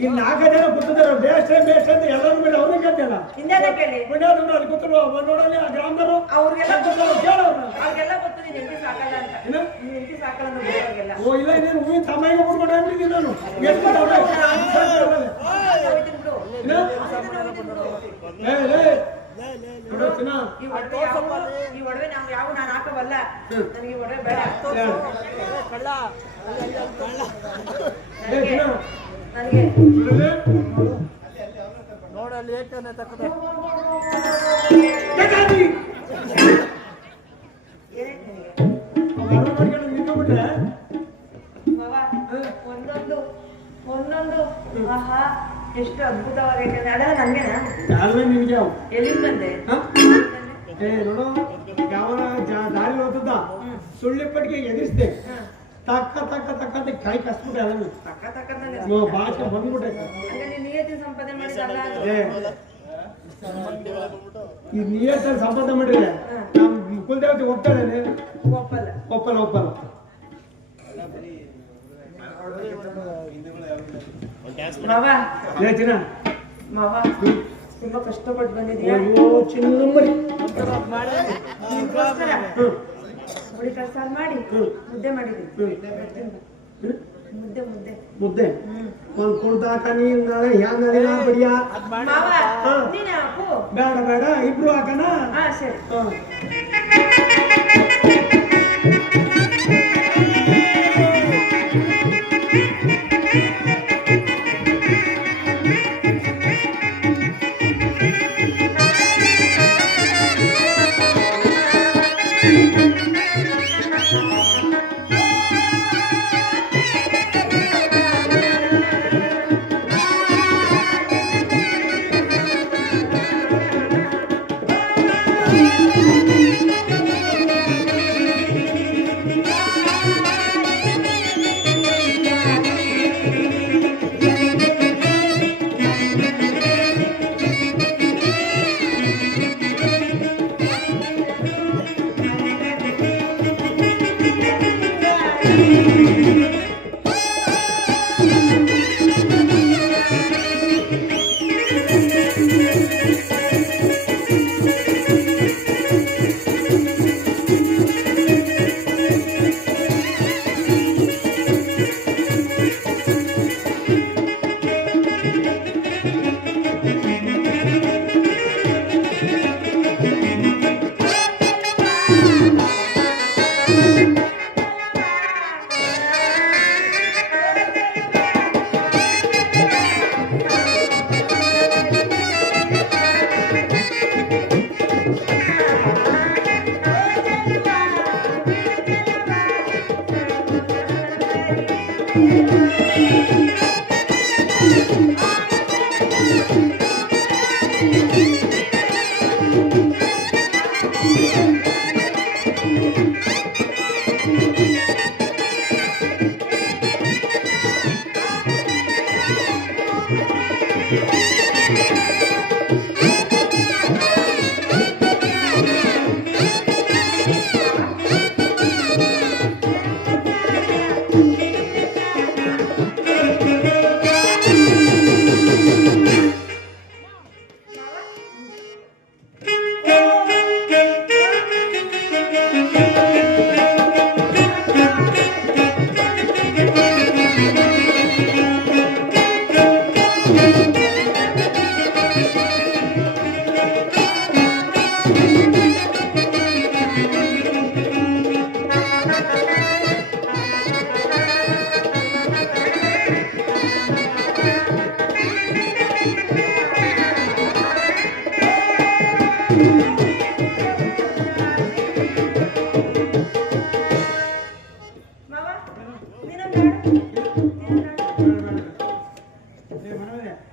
ಇನ್ನು 4 ಜನ ಕೂತಿದ್ದಾರೆ. ಬೇಸ್ಟ್ ಅಂತ ಎಲ್ಲರೂ ಮೇಲೆ ಅವ್ರಿಗೆ ಕೇಳ್ತಿಲ್ಲ. ಅಲ್ಲಿ ಕೂತರು ನೋಡಲಿ ಆ ಗ್ರಾಮದವರು ಅವ್ರಿಗೆಲ್ಲ ಕೇಳೋರು. ಅವ್ರಿಗೆಲ್ಲ ಗೊತ್ತು ನೀನ್ ಹೆಂಡತಿ ಸಾಕಲ್ಲ ಅಂತ. ಹೆಂಡತಿ ಸಾಕಲ್ಲ ಅಂತ ಗೊತ್ತಾಗಲ್ಲ. ಓ ಇಲ್ಲ, ನೀನು ಹೂವಿನ ತಮ್ಮಗೆ ಬಿಟ್ಕೊಂಡು ಅಂತಿದ್ದೀನಿ ನಾನು. ಈ ಒಡವೆ ನಾವು ಯಾವ ನಾನು ಹಾಕವಲ್ಲ. ನನಗೆ ಒಡವೆ ಬೇಡ. ನನಗೆ ನೋಡಲ್ಲಿ ಏಕನೆ ತಕ್ಕದೆ ಒಂದೊಂದು ಆಹಾ ಎಷ್ಟು ಅದ್ಭುತವಾಗೈತೆ. ಅಡ ನನ್ಗೆನಾ? ನಿಮ್ಗೆ ಎಲ್ಲಿಂದ ಬಂದೆ? ನೋಡು, ಯಾವ ದಾರಿ ಹೋಗ್ತದ ಸುಳ್ಳಿ ಪಟ್ಟಿಗೆ ಎದುರಿಸ್ದೆ. ತಕ್ಕ ತಕ್ಕ ತಕ್ಕ ಅಂತ ಕೈ ಕಸ್ಬಿಟ್ಟೆ. ಅದನ್ನು ತಕ್ಕ ತಕ್ಕಂತಾನೆ ಭಾಷೆ ಬಂದ್ಬಿಟ್ಟೈತೆ. ಹಂಗಾರೆ ನಿಯತಿ ಸಂಪಾದನೆ ಮಾಡಿದಲ್ಲ. ಈ ನಿಯತ್ತಲ್ಲಿ ಸಂಪಾದನೆ ಮಾಡಿದ್ರೆ ನಮ್ಮ ಕುಲದೇವತೆ ಒಪ್ತಾಳೆ? ಒಪ್ಪಲ್ಲ. ಒಪ್ಪಲ್ಲ ಒಪ್ಪಲ್ಲ. ಬಾಬಾ ಚಿನ್ನ ಮಾವ ತುಂಬಾ ಕಷ್ಟಪಟ್ಟು ಬಂದಿದ್ಯಾ ಅಯ್ಯೋ ಚಿನ್ನಮ್ಮರಿ ನಿಮ್ಗೋಸ್ಕರ ಹುಳಿಕಾಳು ಸಾರು ಮಾಡಿ ಮುದ್ದೆ ಮಾಡಿದ್ದೀನಿ ಮುದ್ದೆ ಮುದ್ದೆ ಮುದ್ದೆ ಒಂದ್ ಕುಡ್ದಾಕ ನೀನ್ ನಾಳೆ ಹ್ಯಾಂಗ ಬಡಿಯ ಮಾವ ನೀನೇ ಹಾಕು ಬೇಡ ಬೇಡ ಇಬ್ರು ಹಾಕನ ಹಾ ಸರಿ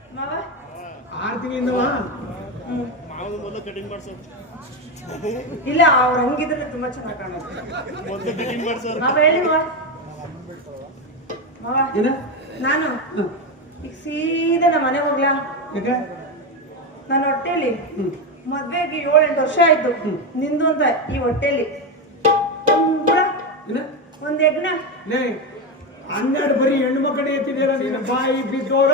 ಮಾವ ಆರು ತಿಂಗಳಿಂದವಾ ಇಲ್ಲ ಅವ್ರು ಹಂಗಿದ್ರೆ ತುಂಬಾ ಚೆನ್ನಾಗಿ ಕಾಣುತ್ತೆ ಮಾವ ಹೇಳಿ ಮಾವ ಏನ ನಾನು ಈಗ ಸೀದಾ ನಮ್ಮ ಮನೆಗೆ ಹೋಗ್ಲಾ ಯಾಕೆ ನನ್ನ ಹೊಟ್ಟೆಲಿ ಮದ್ವೆಗೆ 7-8 ವರ್ಷ ಆಯ್ತು ನಿಂದು ಅಂತ ಈ ಹೊಟ್ಟೆಲಿ ಏನ ಒಂದ್ ಯಜ್ಞ ಲೇ 12 ಬರೀ ಹೆಣ್ಣು ಮಕ್ಕಳೇ ಎತ್ತಿದೆಯಲ್ಲ ನೀನು ಬಾಯಿ ಬಿದ್ದೋಗ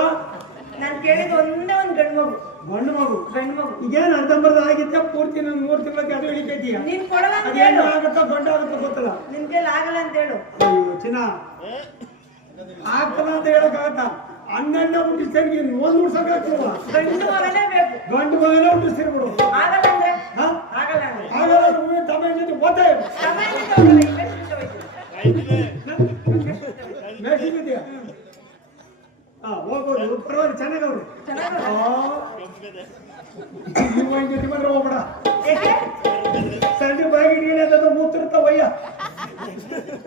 ನಾನು ಕೇಳಿದ ಒಂದೇ ಒಂದು ಗಂಡು ಮಗು ಗಂಡು ಮಗು ಈಗೇನು ಅರ್ಧಂಬರ್ಧ ಆಗಿದ್ದ ಪೂರ್ತಿ ನಾನು 3 ತಿಂಗಳಿಗೆ ಅದು ಹಿಡಿತೈತೀಯ ನೀನ್ ಕೊಡಲ್ಲ ಅಂತ ಅದು ಹೇಳು ಹೆಣ್ಣು ಆಗುತ್ತೋ ಗಂಡು ಆಗುತ್ತೋ ಗೊತ್ತಲ್ಲ ನಿನ್ ಕೈಲಿ ಆಗಲ್ಲ ಅಂತ ಹೇಳು ಅಯ್ಯೋ ಚಿನ್ನ ಆಗ್ತಲ್ಲ ಅಂತ ಹೇಳಕ್ಕಾಗತ್ತ 12 ಹುಟ್ಟಿಸ್ತೇನೆ ನೀನು 1 ಹುಡ್ಸಕ್ಕಾಗ್ತಲ್ವ ಗಂಡು ಮಗನೇ ಬೇಕು ಗಂಡು ಮಗನೇ ಹುಟ್ಟಿಸ್ತಿರ್ಬಿಡು ಆಗಲ್ಲ ಅಂದ್ರೆ ಹಾ ಆಗಲ್ಲ ಅಂದ್ರೆ ಆಗಲ್ಲ ನೀವು ತಮ್ಮ ಜೊತೆ ಓದ್ತಾ ಇರು ಸಮಯದಿಂದ ಹೋಗಲ್ಲ, investment ಹೋಯ್ತು. ಮೇಸಿದ್ಯಾ ಹಾ ಹೋಗ್ಬೋದು ಪರವಾಗಿಲ್ಲ ಚೆನ್ನಾಗವ್ರು ಚೆನ್ನಾಗವ್ರೆ. ನೀವು ಒಂದ್ ಜೊತೆ ಮಾತ್ರ ಹೋಗ್ಬೇಡ ಏಕೆ? ಸಂಜೆ ಬಾಗಿ ನೀನೇದಾದ್ರು ಮೂತಿರ್ತಾವಯ್ಯ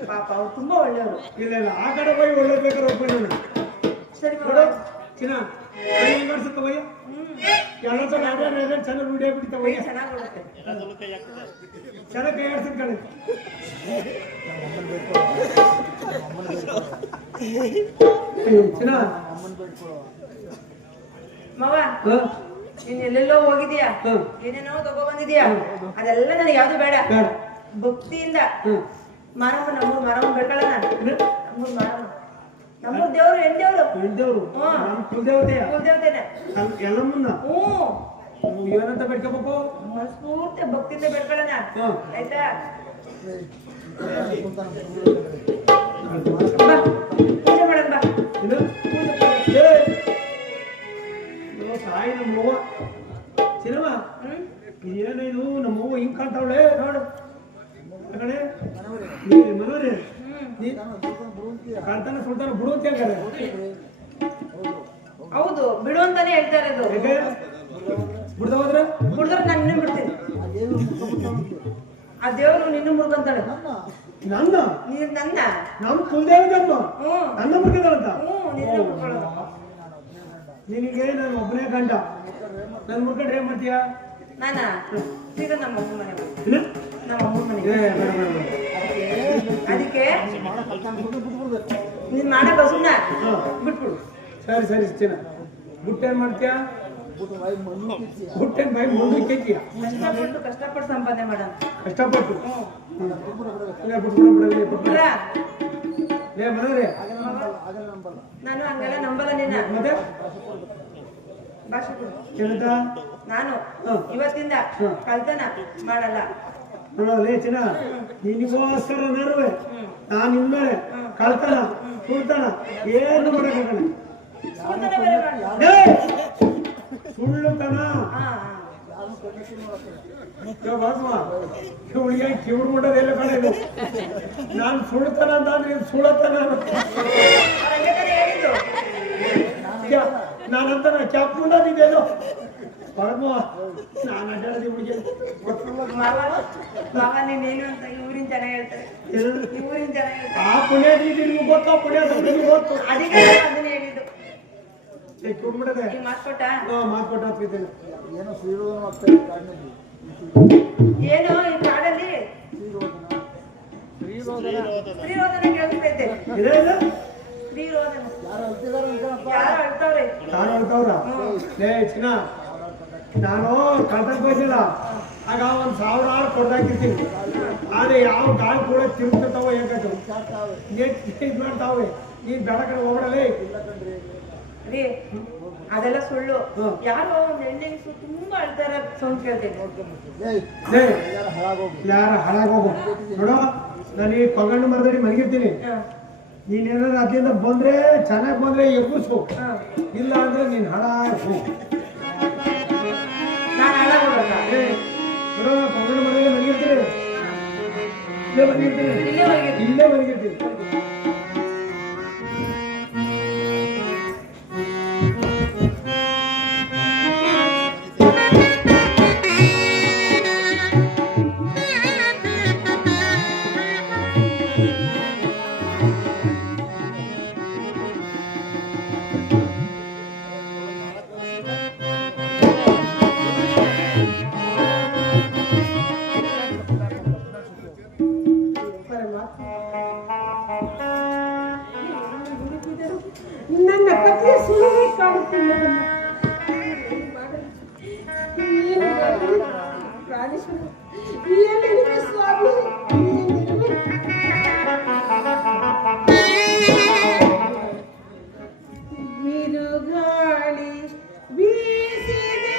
ಪಾಪ ಅವ್ರು ತುಂಬಾ ಒಳ್ಳೆಯವರು. ಇಲ್ಲ ಇಲ್ಲ ಆ ಕಡೆ ಹೋಗಿ ಒಳ್ಳೇದ್ ಬೇಕಾದ್ರೆ ಒಪ್ಪಿಲ್ಲ ಸರಿ ನೋಡು ಚಿನ್ನ ಕೈ ಮಾಡ್ಸುತ್ತವಯ್ಯ ಎಲ್ಲ ಸಲ ಆಡ್ಯಾರ ಚೆನ್ನಾಗಿ ವಿಡಿಯೋ ಬಿಡ್ತಾವಯ್ಯ ಚೆನ್ನಾಗಿ ಬರುತ್ತೆ. ಚೆನ್ನಾಗಿ ಕೈ ಆಡ್ಸಿದ್ ಕಣೆ ಚಿನ್ನ ಮಾವ ನೀನ್ ಎಲ್ಲೆಲ್ಲೋ ಹೋಗಿದ್ಯಾ ಏನೇನೋ ತಗೋ ಬಂದಿದ್ಯಾ ಅದೆಲ್ಲ ನನಗೆ ಯಾವ್ದು ಬೇಡ ಬೇಡ ಭಕ್ತಿಯಿಂದ ಮಾರಮ್ಮ ನಮ್ಮೂರ್ ಮಾರಮ್ಮ ಬೇಕಲ್ಲ ನಮ್ಮೂರ್ ಮಾರಮ್ಮ ನಮ್ಮ ದೇವ್ರು ಹೆಣ್ದೇವ್ರು ಹೆಣ್ದೇವ್ರು ಹ್ಮ್. ನಮ್ಮ ಕುಲದೇವತೆಯ ಕುಲದೇವತೆನೆ. ಎಲ್ಲಮ್ಮನ್ನ ಹ್ಞೂ ಏನಂತ ಬೇಡ್ಕೋಬೇಕು? ಮನಸ್ಫೂರ್ತಿ ಭಕ್ತಿಯಿಂದ ಬೇಡ್ಕೊಳ್ಳೋಣ ಹ್ಮ್. ಆಯ್ತಾ ಇದು ಬಾ ಪೂಜೆ ಮಾಡೋಣ ಬಾ ಏ, ಇವ್ನು ತಾಯಿ ನಮ್ಮವ್ವ ಚಿನ್ನಮ್ಮ ಏನು ಇದು ನಮ್ಮವ್ವ ಹಿಂಗ್ ಕಾಣ್ತಾವಳೆ ನೋಡು ಕಣೆ ನೀ ಮನೋರಿ ನೀ ಕಾಣ್ತಾನೆ ಸುಳ್ತಾನೆ ಬಿಡು ಅಂತ ಹೇಳ್ತಾರೆ. ಹೌದು ಬಿಡು ಅಂತಾನೆ ಹೇಳ್ತಾ ಇರೋದು. ಯಾಕೆ ಬಿಡ್ದ ಹೋದ್ರೆ ಬಿಡಿದ್ರೆ ನಾನು ನಿನ್ನ ಬಿಡ್ತೀನಿ. ಆ ದೇವ್ರು ನಿನ್ನ ಮುರ್ಗಂತಾಳೆ. ನನ್ನ ನೀನ್ ನನ್ನ ನಮ್ಮ ಕುಲದೇವತಮ್ಮ ಹ್ಞೂ ನನ್ನ ಮುರ್ಗಿದಾಳಂತ. ನಿನ್ನ ಮುರ್ಕೊಳ್ಳೋದು. ನಿನಗೆ ನಾನು ಒಬ್ಬನೇ ಗಂಡ ನನ್ನ ಮುರ್ಕೊಂಡ್ರೆ ಏನ್ ಮಾಡ್ತೀಯಾ? ನಾನಾ ಸೀದಾ ನಮ್ಮ ಅಮ್ಮ ಮನೆ ಹೋಗ್ತೀನಿ. ಇಲ್ಲ? ನಮ್ಮ ಅಮ್ಮ ಮನೆ ಏ ಬೇಡ ಬೇಡ ಬೇಡ. ಅದಕ್ಕೆ ನೀನ್ ಮಾಡೋ ಬಸ್ಸನ್ನ ಹಾ. ಬಿಟ್ಬಿಡು. ಸರಿ ಸರಿ ಚಿನ್ನ ಬುಟ್ಟೇನ್ ಮಾಡ್ತೀಯಾ? ಬುಟ್ಟೇನ್ ಬಾಯಿ ಮುಂದೆ ಕೆತ್ತೀಯ ಕಷ್ಟಪಟ್ಟು ಸಂಪಾದನೆ ಮಾಡೋಣ. ಕಷ್ಟಪಟ್ಟು ಹ್ಞೂ ಬಿಟ್ಬಿಡ ಬಿಡ್ರ? ಲೇ ಮನೋರಿ ನಾನು ಹಂಗೆಲ್ಲ ನಂಬಲ್ಲ ನಿನ್ನ. ಮತ್ತೆ ಭಾಷೆ ಕೊಡು. ಏನಂತ ನಾನು ಹ್ಮ್. ಇವತ್ತಿಂದ ಹ್ಮ್. ಕಳ್ತನ ಮಾಡಲ್ಲ. ನೋಡಲೇ ಚಿನ್ನ ನಿನಗೋಸ್ಕರ ನರುವೆ ನಾನು ಇನ್ಮೇಲೆ ಕಳ್ತನ ಸುಳ್ತನ ಏನು ಮಾಡಕ್ಕಾಗಲ್ಲ. ಸುಳ್ತನ ಬೇರೆ ಮಾಡಲ್ಲ. ಏ! ಸುಳ್ಳುತನ ಹಾ ಇವಳಿಗೆ ಕಿವಿಡು ಮಾಡೋದೆಲ್ಲ ಕಡೆ ಇದು ನಾನು ಸುಳ್ತನ ಅಂತ ಅಂದ್ರೆ ಇದು ಸುಳ್ಳತನ ಹೇಳಿದ್ದು ನಾನಂತ ಕ್ಯಾಪ್ ಮುಂಡೇನು ಪರಮ ನಾನು ಅಡ್ಡಾಡದಿ ಹುಡುಗಿ ಮಾವ ನೀನೇನು ಅಂತ ಊರಿನ ಜನ ಹೇಳ್ತಾರೆ. ಊರಿನ ಜನ ಹೇಳ್ತಾರೆ. ಆ ಪುಣ್ಯ ನಿಮ್ಗೆ ಗೊತ್ತಾ ಪುಣ್ಯ ಗೊತ್ತು ಅದಕ್ಕೆ ನಾನು ಅದನ್ನ ಹೇಳಿದ್ದು. ಬಿಡದೆ ನೀವ್ ಮಾತ್ಕೊಟ್ಟ ಮಾತ್ಕೊಟ್ಟು ಹಾಕ್ತಿದ್ದೇನೆ ಏನು ಈ ಕಾಡಲ್ಲಿ ಸ್ತ್ರೀರೋಧನ ಕೇಳಿಸ್ತೈತೆ. ಇದೇ ಇಲ್ಲ ಸ್ತ್ರೀರೋಧನ ಯಾರು ಅಳ್ತಾವ್ರೆ. ನಾನು ಹೇಳ್ತಾವ್ರ ಲೇ ಚಿನ್ನ ನಾನು ಕಳ್ತಕ್ಕೆ ಹೋಗಿಲ್ಲ ಆಗ 1,000 ಕೊಡ್ದಾಕಿರ್ತೀನಿ ಆದ್ರೆ ಯಾವ ಗಾಳಿ ಕೂಡ ತಿರುಗ್ತಿರ್ತಾವ ಹೇಗಾದ್ರು ಇದು ಮಾಡ್ತಾವೆ ನೀನ್ ಬೇಡ ಕಡೆ ಹೋಗ್ಬಿಡಲೇ ರೀ ಅದೆಲ್ಲ ಸುಳ್ಳು. ಹ್ಮ್. ಯಾರೋ ಒಂದ್ ಹೆಣ್ಣೆಂಗ್ಸು ತುಂಬಾ ಅಳ್ತಾರ ಸೌಂಡ್ ಕೇಳ್ತೇನೆ. ಯಾರ ಹಾಳಾಗೋಗು ನೋಡೋ ನಾನು ಈ ಕೊಗಂಡು ಮರದಡಿ ಮಲಗಿರ್ತೀನಿ ನೀನೇನಾದ್ರು ಅಲ್ಲಿಂದ ಬಂದ್ರೆ ಚೆನ್ನಾಗಿ ಬಂದ್ರೆ ಎಬ್ಬಸು ಇಲ್ಲ ಅಂದ್ರೆ ನೀನ್ ಹಾಳಾಗು ನಾನು ಹಾಳಾಗೋದಲ್ಲ. ನೋಡೋ ಕೊಗಂಡು ಮರದಲ್ಲಿ ಮಲಗಿರ್ತೀನಿ ಇಲ್ಲೇ ಮಲಗಿರ್ತೀನಿ ಇಲ್ಲೇ ಮಲಗಿರ್ತೀನಿ. ಇಲ್ಲೇ ಮಲಗಿರ್ತೀನಿ ನನ್ನ ಪತಿಯ ಸುಳಿಗೆ ಕಾಣುತ್ತಿಲ್ಲ ಪ್ರಾಣೇಶ್ವರ ಏನಿದೆ ಸ್ವಾಮಿ ಬಿರುಗಾಳಿ ಬೀಸಿದೆ